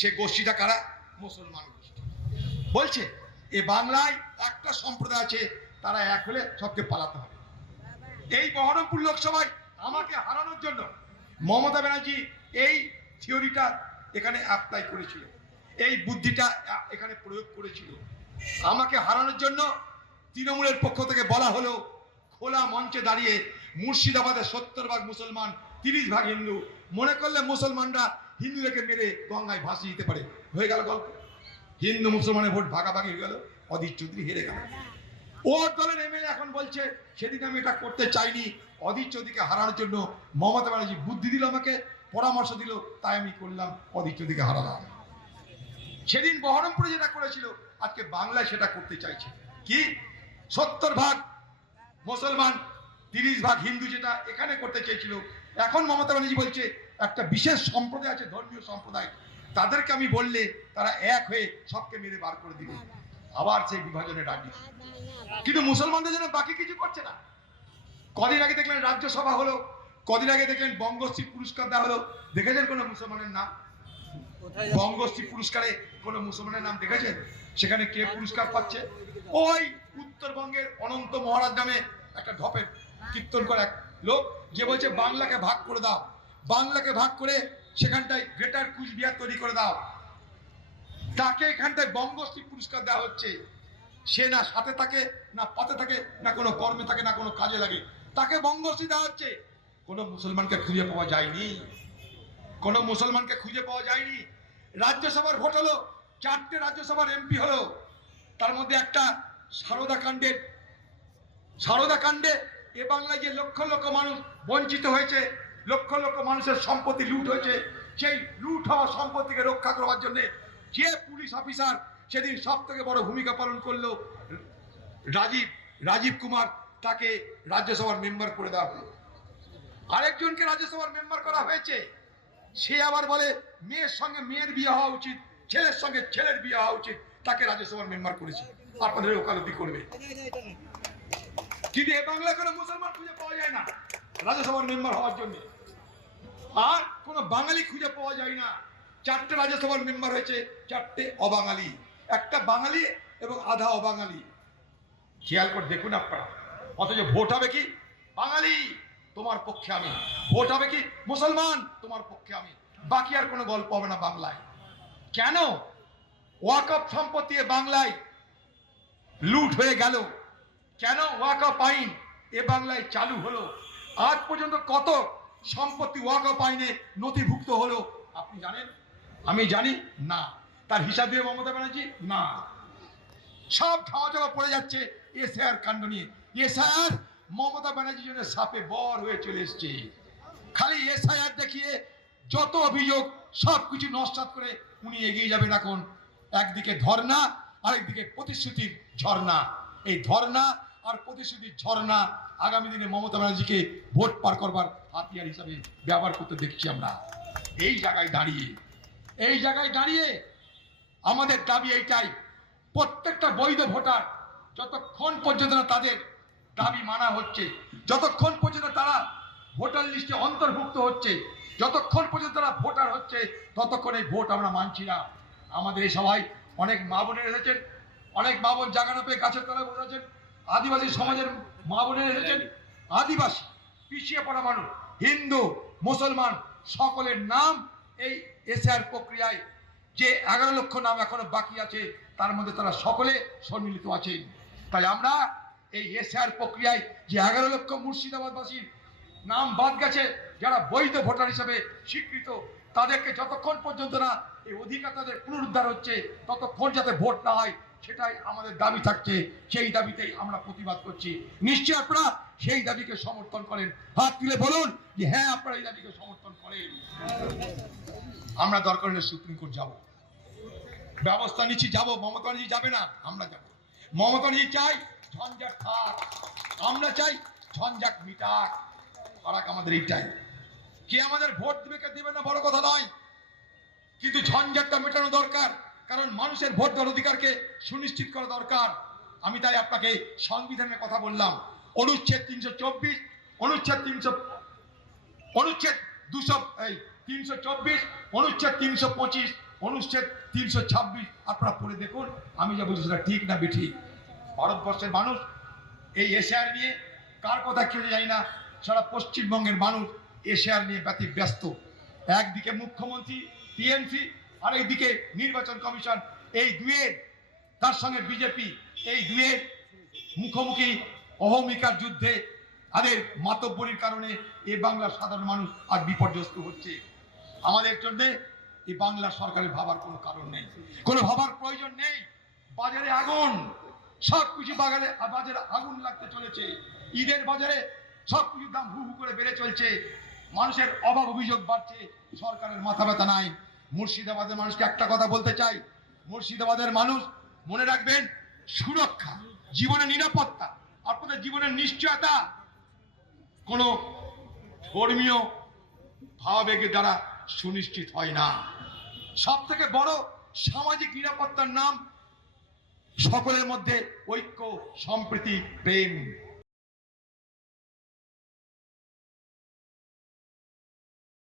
সে গোষ্ঠীটা কারা? মুসলমান গোষ্ঠী। বলছে এ বাংলায় একটা সম্প্রদায় আছে, তারা এক হলে সবকে পালাতে হবে। এই বহরমপুর লোকসভায় আমাকে হারানোর জন্য মমতা ব্যানার্জি এই থিওরিটা এখানে অ্যাপ্লাই করেছিল, এই বুদ্ধিটা এখানে প্রয়োগ করেছিল। আমাকে হারানোর জন্য তৃণমূলের পক্ষ থেকে বলা হলো খোলা মঞ্চে দাঁড়িয়ে মুর্শিদাবাদের 70% মুসলমান, 30% হিন্দু, মনে করলে মুসলমানরা হিন্দুদেরকে মেরে গঙ্গায় ভাসিয়ে দিতে পারে। হয়ে গেল গল্প, হিন্দু মুসলমানের ভোট ভাগাভাগি হয়ে গেল, অধীর চৌধুরী হেরে গেল। ওর দলের এমএলএ এখন বলছে সেদিন আমি এটা করতে চাইনি, অধীর চৌধুরীকে হারানোর জন্য মমতা ব্যানার্জি বুদ্ধি দিল, আমাকে পরামর্শ দিল, তাই আমি করলাম, অধীর চৌধুরীকে হারালাম। সেদিন বহরমপুরে যেটা করেছিল আজকে বাংলায় সেটা করতে চাইছে। কি 70% মুসলমান 30% হিন্দু, যেটা এখানে করতে চেয়েছিল, এখন মমতা ব্যানার্জি বলছে একটা বিশেষ সম্প্রদায় আছে, ধর্মীয় সম্প্রদায়, তাদেরকে আমি বললে তারা এক হয়ে সবকে মেরে বার করে দিবে। আবার সেই বিভাজনের রাজনীতি, কিন্তু মুসলমানদের জন্য বাকি কিছু করছে না। কদিন আগে দেখলেন রাজ্যসভা হলো, কদিন আগে দেখলেন বঙ্গশ্রী পুরস্কার দেওয়া হলো, দেখেছেন কোনো মুসলমানের নাম? বঙ্গশ্রী পুরস্কারে কোন মুসলমানের নাম দেখেছেন? সেখানে কে পুরস্কার পাচ্ছে? ওই উত্তরবঙ্গের অনন্ত মহারাজ নামে একটা ঢপের কীর্তন করে এক লোক, যে বলছে বাংলাকে ভাগ করে দাও, বাংলাকে ভাগ করে সেখানটায় গ্রেটার কুচবিহার তৈরি করে দাও। তাকে এখানটায় বঙ্গশ্রী পুরস্কার দেওয়া হচ্ছে। সে না সাথে থাকে, না পাতে থাকে, না কোনো কর্মে থাকে, না কোনো কাজে লাগে, তাকে বঙ্গশ্রী দেওয়া হচ্ছে। কোনো মুসলমানকে খুঁজে পাওয়া যায়নি, কোনো মুসলমানকে খুঁজে পাওয়া যায়নি। রাজ্যসভার ভোট হলো, 4টে রাজ্যসভার এমপি হলো, তার মধ্যে একটা সারদা কাণ্ডে এ বাংলায় যে লক্ষ লক্ষ মানুষ বঞ্চিত হয়েছে, লক্ষ লক্ষ মানুষের সম্পত্তি লুট হয়েছে, সেই লুট হওয়া সম্পত্তিকে রক্ষা করবার জন্য যে পুলিশ অফিসার সেদিন সব থেকে বড় ভূমিকা পালন করলো, রাজীব কুমার, তাকে রাজ্যসভার মেম্বার করে দেওয়া হলো। আরেকজনকে রাজ্যসভার মেম্বার করা হয়েছে, সে আবার বলে মেয়ের সঙ্গে মেয়ের বিয়ে হওয়া উচিত, ছেলের সঙ্গে ছেলের বিয়ে হওয়া উচিত, তাকে রাজ্যসভার মেম্বার করেছে। আপনাদের ওকালতি করবে, কিন্তু এ বাংলায় কোনো মুসলমান খুঁজে পাওয়া যায় না রাজ্যসভার মেম্বার হওয়ার জন্য, আর কোনো বাঙালি খুঁজে পাওয়া যায় না। 4টে রাজ্যসভার মেম্বার হয়েছে, 4টে অবাঙালি, একটা বাঙালি এবং আধা অবাঙালি। খেয়াল করে দেখুন আপনারা, অথচ ভোট হবে কি বাঙালি তোমার পক্ষে আমি, ভোট হবে কি মুসলমান তোমার পক্ষে আমি, বাকি আর কোনো গল্প হবে না বাংলায়। কেন ওয়াকফ সম্পত্তি বাংলায় লুট হয়ে গেল? কেন ওয়াকফ আইন এ বাংলায় চালু হলো? আজ পর্যন্ত কত সম্পত্তি ওয়াকফ আইনে নথিভুক্ত হলো আপনি জানেন? আমি জানি না। তার হিসাব দিয়ে মমতা ব্যানার্জি না, সব খাওয়া চাওয়া পড়ে যাচ্ছে এসআইআর কাণ্ড নিয়ে। এসআইআর মমতা ব্যানার্জির জন্য সাপে বর হয়ে চলে এসছে। খালি এসআইআর দেখিয়ে যত অভিযোগ সব কিছু নস্যাৎ করে উনি এগিয়ে যাবেন। এখন একদিকে ধর্ণা, আরেকদিকে প্রতিশ্রুতির ঝর্ণা। এই ধর্ণা আর প্রতিশ্রুতির ঝর্ণা আগামী দিনে মমতা ব্যানার্জিকে ভোট পার করবার হাতিয়ার হিসাবে ব্যবহার করতে দেখছি আমরা। এই জায়গায় দাঁড়িয়ে আমাদের দাবি এইটাই, প্রত্যেকটা বৈধ ভোটার যতক্ষণ পর্যন্ত না তাদের দাবি মানা হচ্ছে, যতক্ষণ পর্যন্ত তারা ভোটার লিস্টে অন্তর্ভুক্ত হচ্ছে, যতক্ষণ পর্যন্ত তারা ভোটার হচ্ছে, ততক্ষণ এই ভোট আমরা মানছি না। আমাদের এই সভায় অনেক মা বোনের এসেছেন, অনেক মা বোন জাগানো পেয়ে গাছের তলায় বসেছেন, আদিবাসী সমাজের মা বোনের এসেছেন, আদিবাসী পিছিয়ে পড়া মানুষ, হিন্দু মুসলমান সকলের নাম এই এসআইআর প্রক্রিয়ায় যে 11 লক্ষ নাম এখনো বাকি আছে তার মধ্যে তারা সকলে সম্মিলিত আছেন। তাই আমরা এই এসআইআর প্রক্রিয়ায় যে 11 লক্ষ মুর্শিদাবাদবাসীর নাম বাদ গেছে, যারা বৈধ ভোটার হিসেবে স্বীকৃত, তাদেরকে যতক্ষণ পর্যন্ত না এই অধিকার তাদের পুনরুদ্ধার হচ্ছে ততক্ষণ যাতে ভোট না হয়, সেটাই আমাদের দাবি থাকছে। সেই দাবিতেই আমরা প্রতিবাদ করছি। নিশ্চয়ই আপনারা সেই দাবিকে সমর্থন করেন, হাত তুলে বলুন যে হ্যাঁ আপনারা এই দাবিকে সমর্থন করেন। আমরা দরকার হলে সুপ্রিম কোর্ট যাব, ব্যবস্থা নিচ্ছি, যাব। মমতা ব্যানার্জি যাবে না, আমরা যাব। মমতা ব্যানার্জি চাই ঝঞ্ঝাট থাক, আমরা চাই ঝঞ্ঝাট মিটাক। ফারাক আমাদের এইটাই। কে আমাদের ভোট দেবে কে দেবে না বড় কথা নয়, কিন্তু ঝঞ্ঝাটটা মেটানো দরকার, কারণ মানুষের ভোট দেওয়ার অধিকারকে সুনিশ্চিত করা দরকার। আমি তাই আপনাকে সংবিধানের কথা বললাম, অনুচ্ছেদ 324, অনুচ্ছেদ 224, অনুচ্ছেদ 325, অনুচ্ছেদ 326 আপনারা পড়ে দেখুন, আমি যা বলছি সেটা ঠিক না বেঠিক। ভারতবর্ষের মানুষ এই এশিয়ার নিয়ে কার কথা কেউ জানি না, সারা পশ্চিমবঙ্গের মানুষ এশিয়ার নিয়ে ব্যতিব্যস্ত। একদিকে মুখ্যমন্ত্রী টিএমসি, আর এইদিকে নির্বাচন কমিশন, এই দুয়ের, তার সঙ্গে বিজেপি, এই দুয়ের মুখোমুখি অহমিকার যুদ্ধে তাদের মাতব্বরির কারণে এই বাংলার সাধারণ মানুষ আজ বিপর্যস্ত হচ্ছে। আমাদের জন্য এই বাংলা সরকারের ভাবার কোনো কারণ নেই, কোনো ভাবার প্রয়োজন নেই। বাজারে আগুন, সবকিছু বাজারে আগুন লাগতে চলেছে। ঈদের বাজারে সবকিছুর দাম হু হু করে বেড়ে চলছে, মানুষের অভাব অভিযোগ বাড়ছে, সরকারের মাথা ব্যথা নাই। মুর্শিদাবাদের মানুষকে একটা কথা বলতে চাই, মুর্শিদাবাদের মানুষ মনে রাখবেন, সুরক্ষা, জীবনের নিরাপত্তা, আপনাদের জীবনের নিশ্চয়তা কোনো ধর্মীয় ভাবাবেগের দ্বারা সুনিশ্চিত হয় না। সব থেকে বড় সামাজিক নিরাপত্তার নাম সকলের মধ্যে ঐক্য, সম্প্রীতি, প্রেম।